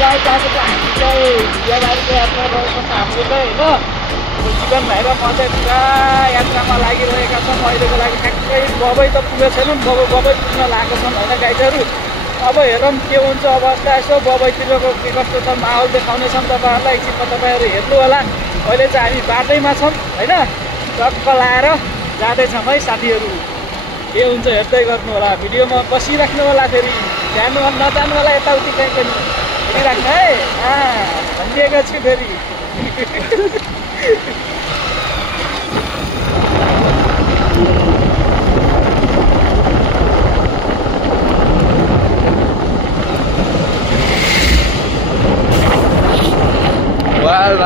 गाई बाटोको हामी चाहिँ बिहाबारीको यात्रा रहेको छ हाम्रो चाहिँ होइन। जीवन भाइ र म चाहिँ पुरा यात्रामा लागिरहेका छौँ। अहिलेको लागि ठ्याक्कै बबै त पुगेको छैनौँ, बबै पुग्न लागेको छौँ होइन गाइजहरू। अब हेरौँ के हुन्छ अवस्था। यसो बबैतिरको के कस्तो छ माहौल देखाउनेछौँ तपाईँहरूलाई। एकछिनमा तपाईँहरू हेर्नु होला। अहिले चाहिँ हामी बाटैमा छौँ होइन, टक्क लाएर जाँदैछौँ है साथीहरू। के हुन्छ हेर्दै गर्नु होला, भिडियोमा बसिराख्नु होला। फेरि जानु नजानु होला यताउति कहीँ पनि हेरिराख्नु है। भनिदिएको छु फेरि।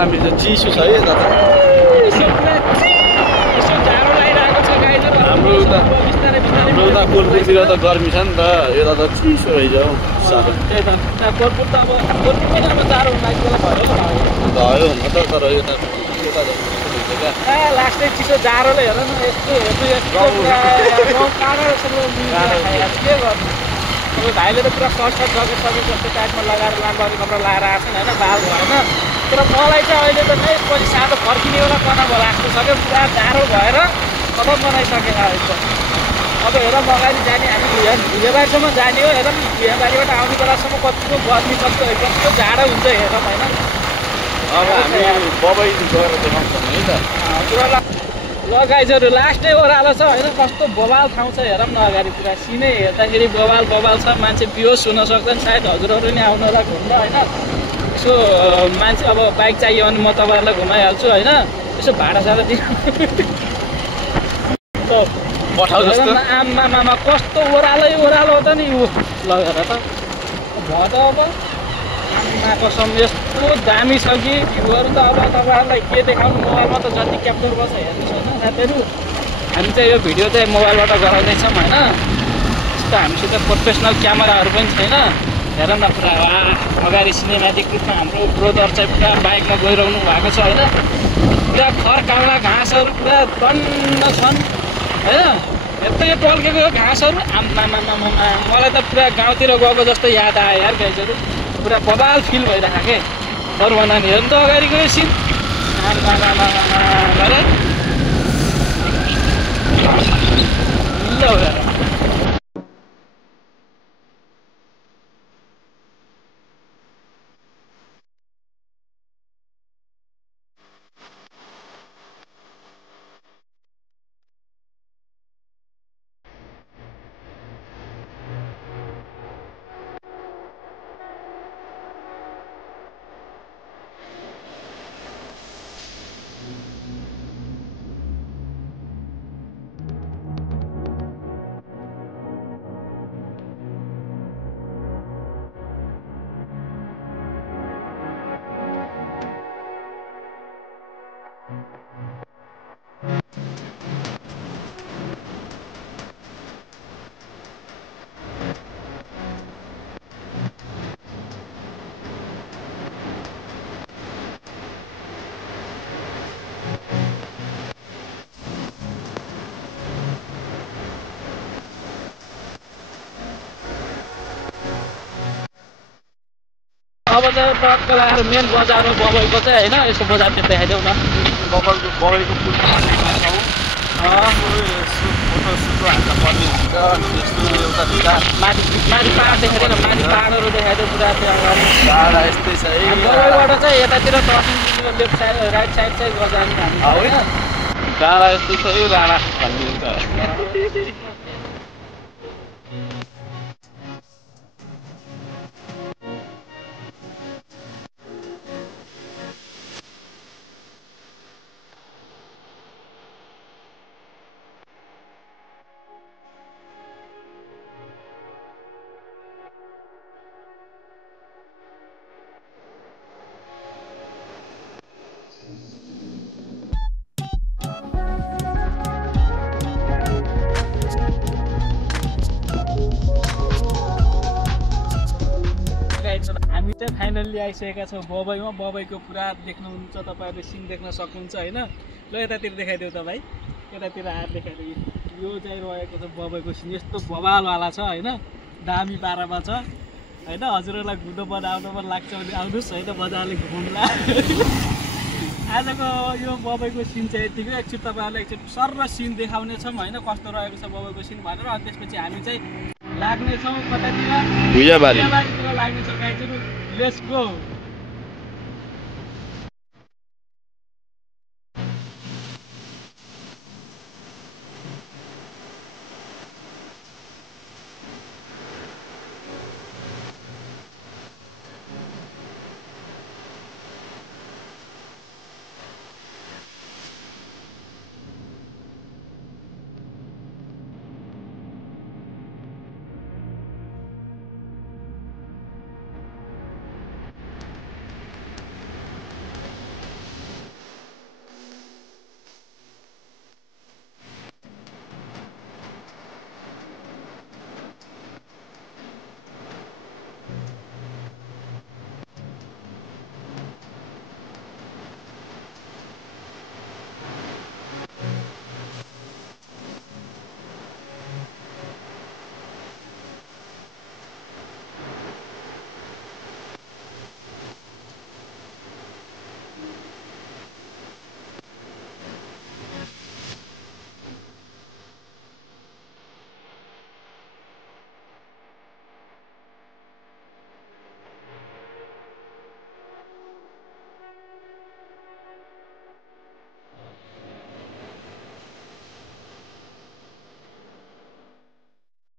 हामी त चिसो छ है यता त। हाम्रो उता कोलपुरतिर त गर्मी छ नि त, यता त चिसो रहेछ हौ साह्रो। कोलपुर त अब कोलपुरमै अब जाडो लाग्ने बेला भयो हुन त, तर यता लास्टै चिसो जाडोले हेर न यस्तो के गर्नु। अब भाइले त पुरा सर्ट जकेट सकेट जस्तो टाइपमा लगाएर लाम्बा कपडा लगाएर आएको छ होइन, बाल भएन। तर मलाई चाहिँ अहिले त नै पछि सानो फर्किने एउटा कना भयो लाग्छ सक्यो। पुरा जाडो भएर खतम बनाइसकेन एकदम। अब हेर अगाडि जाने हामी भुइँबारीसम्म जाने हो। हेरौँ भुइँबारीबाट आउने बेलासम्म कतिको गर्मी कस्तो कस्तो जाडो हुन्छ हेरौँ होइन। अब हामी बबै गएर देखाउँछौँ है त। ल गाइजहरू लास्टै ओह्रालो छ होइन, कस्तो बवाल ठाउँ छ हेरौँ न अगाडि। पुरा सिनै हेर्दाखेरि बवाल छ। मान्छे बेहोस हुन सक्छन् सायद, हजुरहरू नै आउनु होला घुम्न होइन। यसो मान्छे अब बाइक चाहियो भने म तपाईँहरूलाई घुमाइहाल्छु होइन। यसो भाडा साडा दिनु आमामा कस्तो ओह्रालो त नि ऊ लगेर त भयो त। अब आमा कसम यस्तो दामी छ कि भ्यूहरू त अब तपाईँहरूलाई के देखाउनु। मोबाइलमा त जति क्याप्चर गर्छ हेर्नुहोस् होइन साथीहरू। हामी चाहिँ यो भिडियो चाहिँ मोबाइलबाट गराउँदैछौँ होइन। यस्तो हामीसित प्रोफेसनल क्यामेराहरू पनि छैन। हेर न पुरा अगाडि सिनेमेटिक रूपमा हाम्रो ब्रोदर चाहिँ पुरा बाइकमा गइरहनु भएको छ होइन। पुरा खरकाउला घाँसहरू पुरा टन्न छन् होइन। यस्तो यो टल्केको घाँसहरू आमामा मलाई त पुरा गाउँतिर गएको जस्तो याद आयो यार गाइजहरू। पुरा बवाल फिल भइरहेको के अरू भन्दा नि हेर्नु त अगाडिको यो सिन आमामा गरे ल। अब चाहिँ टक्क लगाएर मेन बजार हो बबैको चाहिँ होइन। यसो बजार चाहिँ देखाइदेऊ न। बबैको पुलमा माथि पाहाड देखाइदिएर माथि पाहाडहरू देखाइदियो पुरा त्यो अगाडि। टाढा यस्तै छ है। बबैबाट चाहिँ यतातिर दर्शनतिर लेफ्ट साइड राइट साइड चाहिँ जाने हामी होइन। डाँडा यस्तो छ यो राणा भनिदिन्छ। हामी चाहिँ फाइनल्ली आइसकेका छौँ बबैमा। बबैको पुरा देख्नुहुन्छ तपाईँहरूले सिन देख्न सक्नुहुन्छ होइन। ल यतातिर देखाइदेऊ त भाइ, यतातिर आएर देखाइदेऊ। यो चाहिँ रहेको छ बबैको सिन। यस्तो बवालवाला छ होइन, दामी पारामा छ। होइन हजुरहरूलाई घुम्न बनाउन मन लाग्छ भने आउनुहोस् होइन मजाले घुमौँला आजको यो बबैको सिन चाहिँ यतिकै एकचोटि तपाईँहरूलाई एकचोटि सर र सिन देखाउने छौँ होइन कस्तो रहेको छ बबैको सिन भनेर अनि त्यसपछि हामी चाहिँ लाग्नेछौँ कतातिर भुइँयाबारीतिर लाग्नेछौँ गाइजहरू लेट्स गो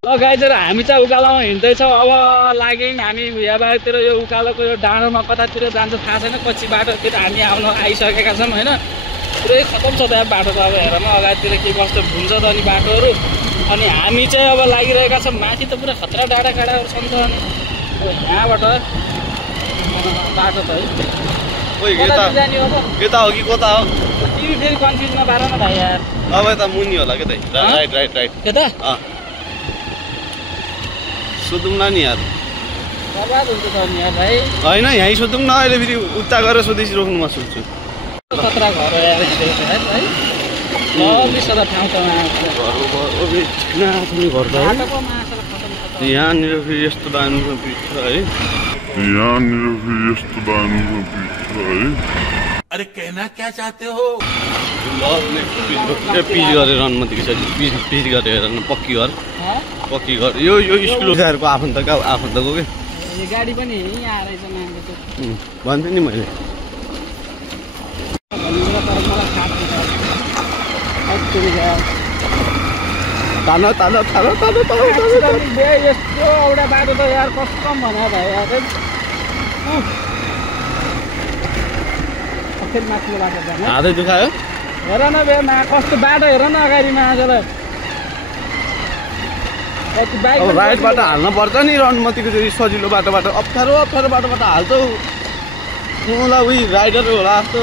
ल गाइजहरू हामी चाहिँ उकालोमा हिँड्दैछौँ अब लाग्यौँ हामी भुइँयाबारीतिर यो उकालोको यो डाँडोमा कतातिर जान्छ थाहा छैन कच्ची बाटोतिर हामी आइसकेका छौँ होइन पुरै खतम छ त्यहाँ बाटो त अब हेर न अगाडितिर के कस्तो हुन्छ त अनि बाटोहरू अनि हामी चाहिँ अब लागिरहेका छौँ माथि त पुरा खतरा डाँडाकाँडाहरू छन् त अनि यहाँबाट बाटो त है जाने अब कता हो कि कता हो तिमी फेरि कन्फ्युज नपार न भाइ यार अब यता मुनि होला के राइट राइट राइट त्यता सोधौँ न नि यार बर्बाद हुन्छ त नि यार भाइ होइन यहीँ सोधौँ न अहिले फेरि उता गरेर सोधेपछि रोक्नु म सोध्छु खतरा घर यार है लम्बी सदा ठाउँ यहाँनिर फेरि यस्तो दामी ब्रिज छ है अरे कहना क्या चाहते हो पिच गरेर अनुमतिको छ पिच गरेर पक्की घर यो स्कुलको आफन्तको के गाडी पनि यहाँ आएछ भन्थेँ नि मैले तानो यस्तो एउटा बाटो त यार कस्तो भन भाइ यार फेरि माथिको बाटो जाने हातै दुखायो हेर न बे कस्तो बाटो हेर न अगाडिमा आजलाई अब राइटबाट हाल्न पर्छ नि अनुमतिको चाहिँ सजिलो बाटोबाट अप्ठ्यारो बाटोबाट हाल्छौ मलाई उही राइडर होला जस्तो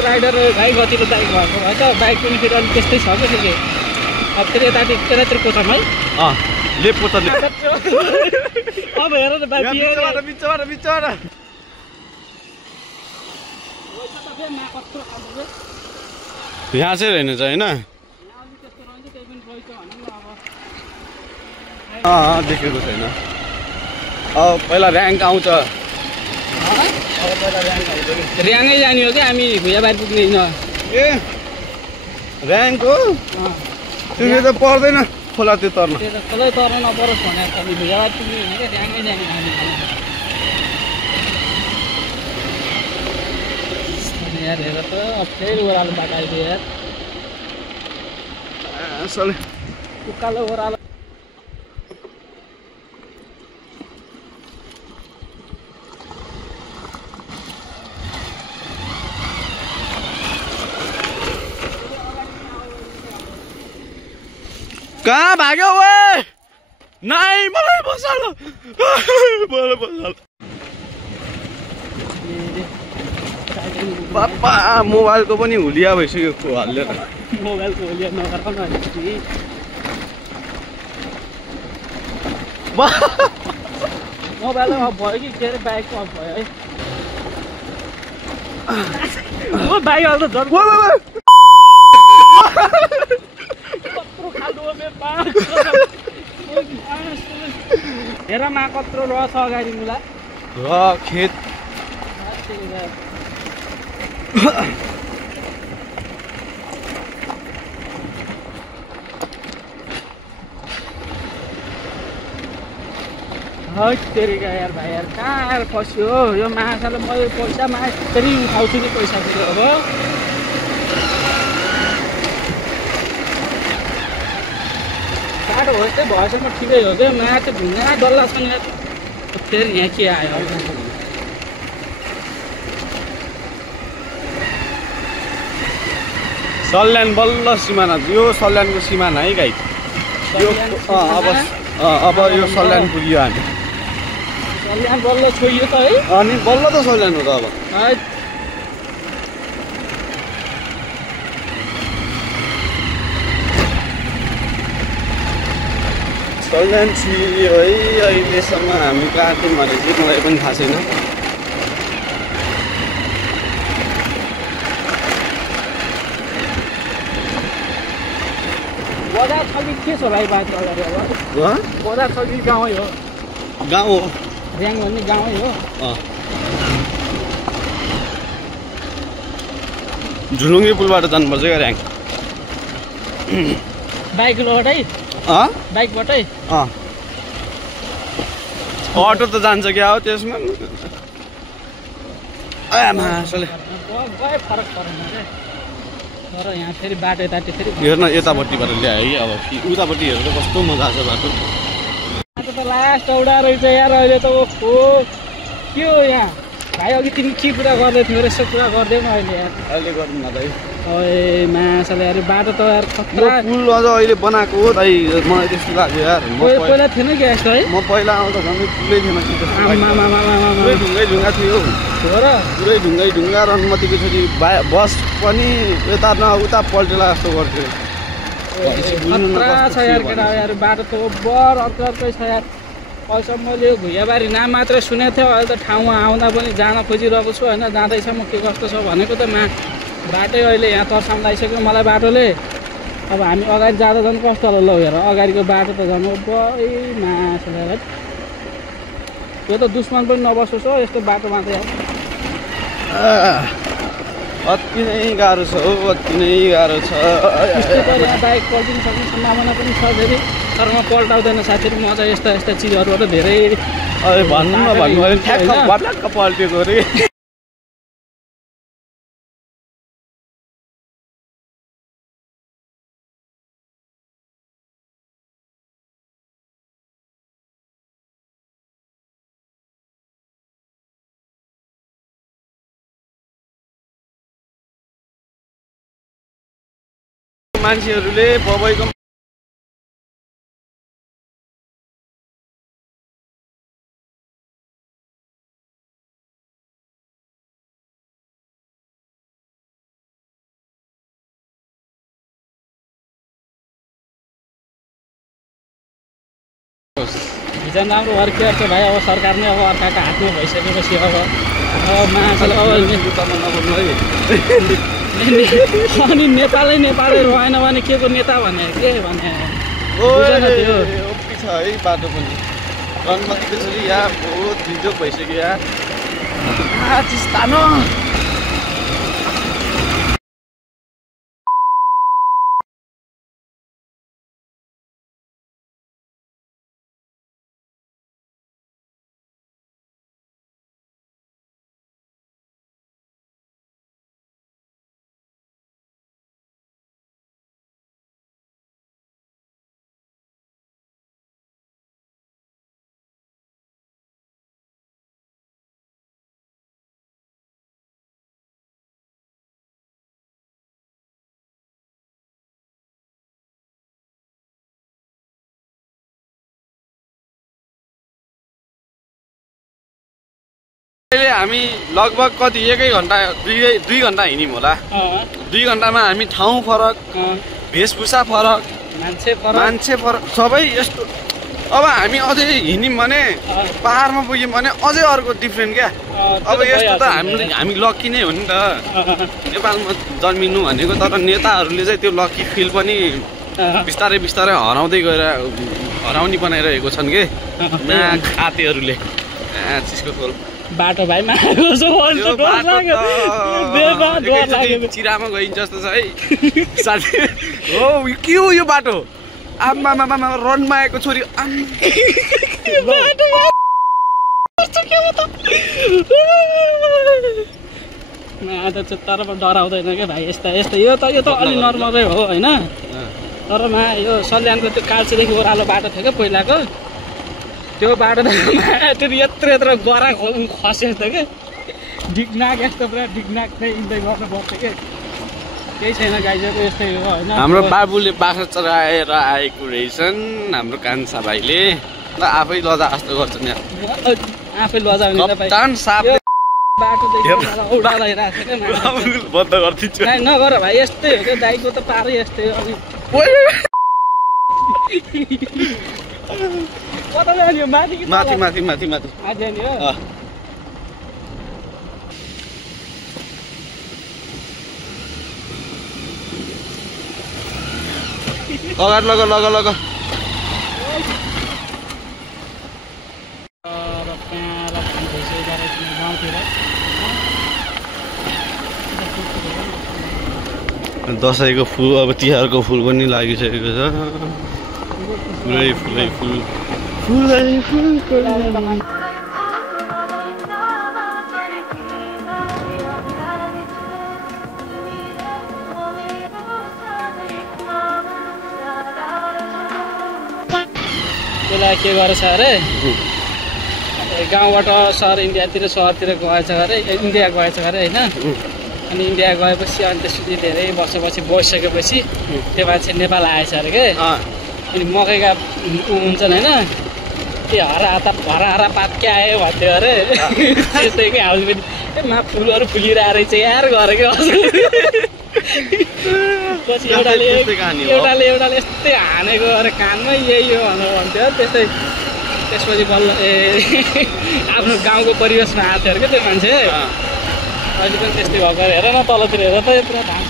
राइडर गाई गतिलो बाइक भएको है त बाइक पनि फेरि अलिक त्यस्तै छ क्या फेरि अब फेरि यतातिर कोचम है लेप कोचम अब हेर न बाइक बिचबाट यहाँ चाहिँ रहेन चाहिँ होइन देखेको छैन अब पहिला ऱ्याङ्क आउँछ ऱ्याङ्कै जाने हो क्या हामी भुइँयाबारी पुग्ने ए ऱ्याङ्क हो तिमीले त पर्दैन खोला त्यो तर्न खोलै तर्न नपरोस् भनेर हामी भुइँयाबारी पुग्ने होइन क्या ऱ्याङ्कै जाने हामी यार हेर त अप्ठ्यारो ओह्रालो बाटो आइदियो यार उकालो ओह्रालो कहाँ भाग्यो ओए नाइ मलाई बसाल बाप्पा मोबाइलको पनि हुलिया भइसक्यो हालेर मोबाइलको हुलिया नगराउन मोबाइलमा भयो कि के अरे बाइकमा भयो है बाइक हाल्दा झन् हेर मा कत्रो रहेछ अगाडि मुला र खेत तेरिका यार भाइ यार कहाँ यार फस्यो हो यो माछाले मैले पैसा फेरि उठाउँछु नि पैसा फेरि अब बाटो हो यस्तै भएसम्म ठिकै हो क्या माछा ढुङ्गा डल्ला छ नि यार फेरि यहाँ के आयो सल्यान बल्ल सिमाना यो सल्यानको सिमाना है गाई यो अब यो सल्यान पुग्यो हामी सल्यान बल्ल छोइयो त है अनि बल्ल त सल्यान हो त अब सल्यान छियो है अहिलेसम्म हामी काट्यौँ भने चाहिँ मलाई पनि थाहा छैन बजार छ कि के छ भाइ बाटो अगाडि अब बजार छ कि गाउँै हो गाउँ हो ऱ्याङ भन्ने गाउँै हो झुलुङ्गे पुलबाट जानुपर्छ क्या ऱ्याङ बाइकबाटै बाइकबाटै अटो त जान्छ क्या हो त्यसमा मासले गए फरक परेन क्या तर यहाँ फेरि बाटो यताति फेरि हेर्न यतापट्टिबाट ल्यायो है अब उतापट्टि हेरेर कस्तो मजा छ बाटो बाटो त लास्ट औडा रहेछ यार अहिले त ओहो के हो यहाँ भाइ अघि तिमी के कुरा गर्दै थियौ रहेछ कुरा गर्दै न अहिले यार अहिले गर्नु न दाइ ओए माछाले यार बाटो त यार यो खतरा पुल अझ अहिले बनाएको हो दाइ मलाई त्यस्तो लाग्यो यार पहिला थिएन कि यस्तो है म पहिला आउँदा झन् पुलै थिएन आमामामामामा पुरै ढुङ्गा थियो हो र पुरै ढुङ्गा रनमतीको छोरी बस पनि यता न उता पल्टेला जस्तो गर्थ्यो खतरा छ यार केटा यार बाटो त ओभर अर्कै छ यार अहिलेसम्म मैले यो भुइँबारी नाम मात्रै सुनेको थियो अहिले त ठाउँमा आउँदा पनि जान खोजिरहेको छु होइन जाँदैछ म के कस्तो छ भनेको त बाटै अहिले यहाँ तर्साउँदा आइसक्यो मलाई बाटोले अब हामी अगाडि जाँदा झन् कस्तो होला लौ हेर अगाडिको बाटो त झन् ओभरै माछा यार यो त दुश्मन पनि नबसोस् हो यस्तो बाटोमा त यार अति नै गाह्रो छ हो अति नै गाह्रो छ यहाँ बाइक पल्टिनु सक्ने सम्भावना पनि छ फेरि तर म पल्टाउँदैन साथीहरू म चाहिँ यस्ता चिजहरूबाट धेरै भन्नु ठ्याक्क भट्याक्क पल्टेको अरे मान्छेहरूले बबैको झन् राम्रो वर्कियर छ भाइ अब सरकार नै अब अर्काको हातमा भइसकेपछि अब मान्छेले अब अनि नेपालै रहेन भने के को नेता भने के भने त्यो ओपी छ है बाटो पनि रनमतीको छोरी यहाँ बहुत बिजोग भइसक्यो यार चिस्तानो हामी लगभग कति 1 घन्टा 2 घन्टा हिँड्यौँ होला 2 घन्टामा हामी ठाउँ फरक भेषभूषा फरक मान्छे फरक सबै यस्तो अब हामी अझै हिँड्यौँ भने पहाडमा पुग्यौँ भने अझै अर्को डिफ्रेन्ट क्या अब यस्तो त हामी लक्की नै हो नि त नेपालमा जन्मिनु भनेको तर नेताहरूले चाहिँ त्यो लक्की फिल पनि बिस्तारै बिस्तारै हराउँदै गएर हराउने बनाइरहेको छन् के खातेहरूले चिसको खोल बाटो भाइ चिरामा गइन्छ जस्तो छ है साथी हो के हो यो बाटो आम्मा रनमा आएको छोरी तर डराउँदैन क्या भाइ यस्ता यो त अलि नर्मलै हो होइन तर यो सल्यानको त्यो कालचेदेखि ओह्रालो बाटो थियो क्या पहिलाको त्यो बाटो त्यो यत्रो गरा खसेको थियो क्या डिगनाक यस्तो पुरा डिगनाक चाहिँ इन्जोय गर्नुपर्छ क्या केही छैन गाईजहरू यस्तै हो होइन हाम्रो बाबुले बाख्रा चराएर आएको रहेछन् हाम्रो कान्छा भाइले ल आफै लजा जस्तो गर्छन् यहाँ आफै लजाउने बन्द गरिदिन्छु नगर भाइ यस्तै हो क्या दाइको त पारै यस्तै हो कता जाने माथि माथि माथि माथि माथि जाने हो अगाडि लग दसैँको फुल अब तिहारको फुल पनि लागिसकेको छ फुलै फुल त्यसलाई के गरेछ अरे गाउँबाट सहरतिर गएछ अरे इन्डिया गएछ अरे होइन अनि इन्डिया गएपछि अनि त्यसपछि धेरै वर्षपछि बसिसकेपछि त्यो मान्छे नेपाल आएछ अरे के अनि मकैका हुन्छन् होइन त्यो हरा पात क्या आयो भन्थ्यो अरे त्यस्तै क्या हाउस पनि फुलहरू फुलिरहेको रहेछ यार गरेर क्या पछि एउटाले यस्तै हानेको अरे कानमै यही हो भनेर भन्थ्यो त्यस्तै त्यसपछि बल्ल आफ्नो गाउँको परिवेशमा आएको थियो अरे क्या त्यो मान्छे अहिले पनि त्यस्तै भएको हेर न तलतिर हेर त पुरा धान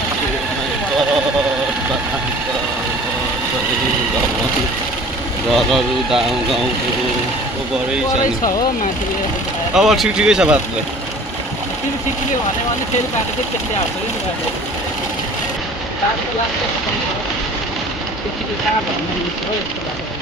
घरहरू गाउँको बढै छ हो माथि अब ठिकै छ बाटोलाई फेरि ठिकले भन्यो भने फेरि बाटो चाहिँ त्यस्तै हाल्छ कि बाटो लाग्छ ठिकै कहाँ भन्नु हो यस्तो बाटो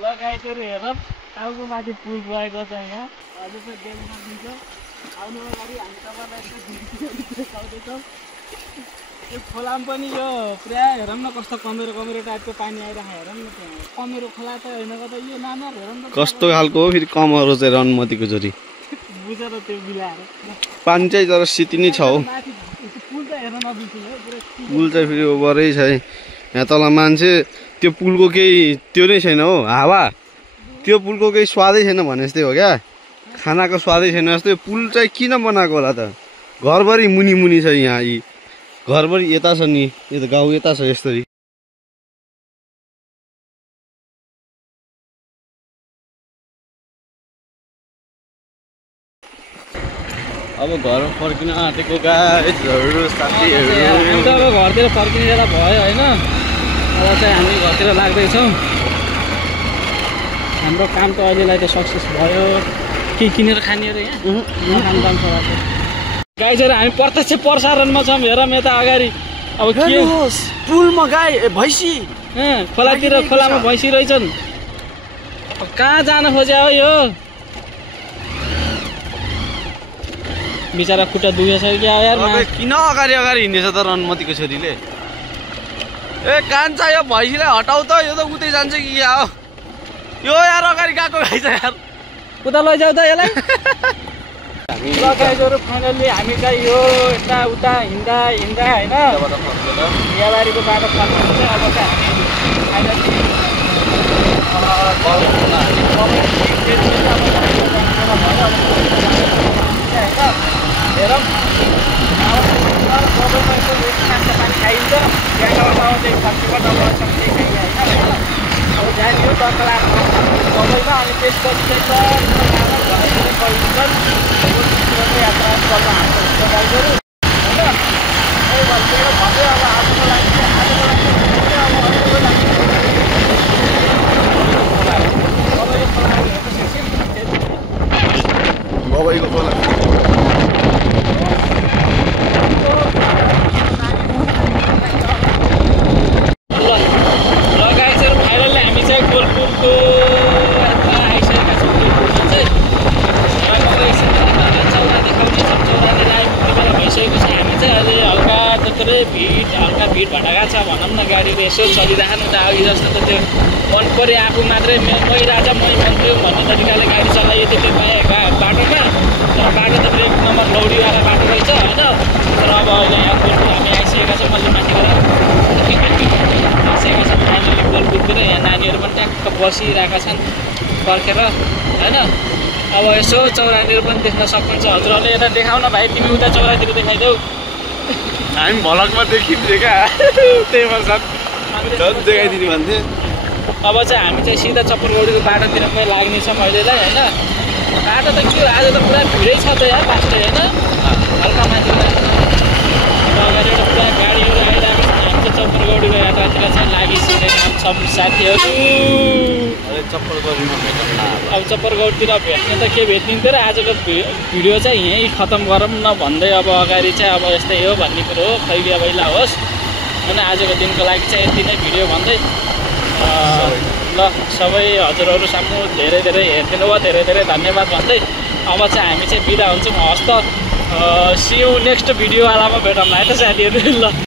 लगाइदिएर हेर टाउको माथि पुल गएको छ यहाँ हजुर चाहिँ देख्न दिन्छ आउनु अगाडि हामी तपाईँलाई देखाउँदैछौँ यो खोलामा पनि यो पुरा हेरौँ न कस्तो कमेरो टाइपको पानी आइरहेको हेरौँ न त्यहाँ कमेरो खोला त होइन त यो नाम हेरौँ न कस्तो खालको हो फेरि कमरो चाहिँ रनमतीको जोरी बुझेर त्यो मिलाएर पानी चाहिँ तर सिति नै छ हो पुल त हेर्न नबिर्सिनु है पुरा पुल चाहिँ फेरि ओभरै छ यहाँ तल मान्छे त्यो पुलको केही त्यो नै छैन हो हावा त्यो पुलको केही स्वादै छैन भने जस्तै हो क्या खानाको स्वादै छैन जस्तो यो पुल चाहिँ किन बनाएको होला त घरभरि मुनि छ यहाँ यी घरभरि यता छ नि यो त गाउँ यता छ यस्तरी अब अब घर फर्किन आँटेको गाइजहरू साथीहरू हामी त अब घरतिर फर्किने बेला भयो होइन। अब चाहिँ हामी घरतिर लाग्दैछौँ। हाम्रो काम त अहिलेलाई त सक्सेस भयो। के किनेर खाने अरे यहाँ खानु जान्छ गाइजहरू हामी प्रत्यक्ष प्रसारणमा छौँ। हेर यता अगाडि अब के पुलमा गाई भैँसी खोलातिर खोलामा भैँसी रहेछन्। कहाँ जान खोज्यो हो यो बिचरा खुट्टा दुखेछ क्या यार। किन अगाडि अगाडि हिँडेछ त रनमतीको छोरीले। ए कान्छ यो भैँसीलाई हटाउ त यो त उतै जान्छ कि क्या हो यो यार अगाडि गएको गाई छ यार उता लैजाऊ त यसलाई। ल गाइजहरू फाइनल्ली हामी चाहिँ यो यताउता हिँड्दा होइन बिहाबारीको बाटो फर्किन्छ। अब चाहिँ हामी हेरौँ पानी खाइन्छ बिहाबाट चाहिँ फर्किबाट अब जाने तर्कला सबैमा अनि त्यसपछि चाहिँ यात्रा गर्न हाम्रो गाइजहरू होइन भन्दै अब आफ्नो लागि बबाईको खोला भिड भटका छ भनौँ न। गाडीले यसो चलिरहेको त अघि जस्तो त त्यो मन पऱ्यो आफू मात्रै मै राजा मै मन्त्री भन्ने तरिकाले गाडी चलाइयो त्यो बाटोमा। तर बाटो त एक नम्बर लौडीवाला बाटो रहेछ होइन। तर अब अहिले यहाँ गोलपुर हामी आइसकेका छौँ। मैले माथिबाट आइसकेका छौँ फाइनली गोलपुरतिर। यहाँ नानीहरू पनि ट्याक्क बसिरहेका छन् पर्खेर होइन। अब यसो चौरातिर पनि देख्न सक्नुहुन्छ। हजुरहरूले यता देखाउन भाइ तिमी उता चौरातिर देखाइदेऊ। हामी भलकमा देखिन्थ्यो क्या त्यही भएर झन् देखाइदिने भन्थे। अब चाहिँ हामी चाहिँ सिधा चप्परगौडीको बाटोतिर पनि लाग्नेछौँ अहिलेलाई होइन। बाटो त के हो आज त पुरा भिडै छ त यहाँ फास्टै होइन हल्का माथि अगाडि एउटा पुरा गाडीहरू आइरहेको छ। हामी चाहिँ चप्परगौडीको यात्रातिर चाहिँ लागिसकेका छौँ साथीहरू। अब चप्परगौडीतिर भेट्ने त के भेटिन्थ्यो र आजको भिडियो चाहिँ यहीँ खतम गरौँ न भन्दै अब अगाडि चाहिँ अब यस्तै हो भन्ने कुरो हो। खैरिया बैला होस् होइन। आजको दिनको लागि चाहिँ यति नै भिडियो भन्दै ल सबै हजुरहरू सामु धेरै धेरै हेरिदिनु भयो धेरै धेरै धन्यवाद भन्दै अब चाहिँ हामी चाहिँ बिदा हुन्छौँ। हस् त सी यू नेक्स्ट भिडियोवालामा भेटौँला है त साथीहरू ल।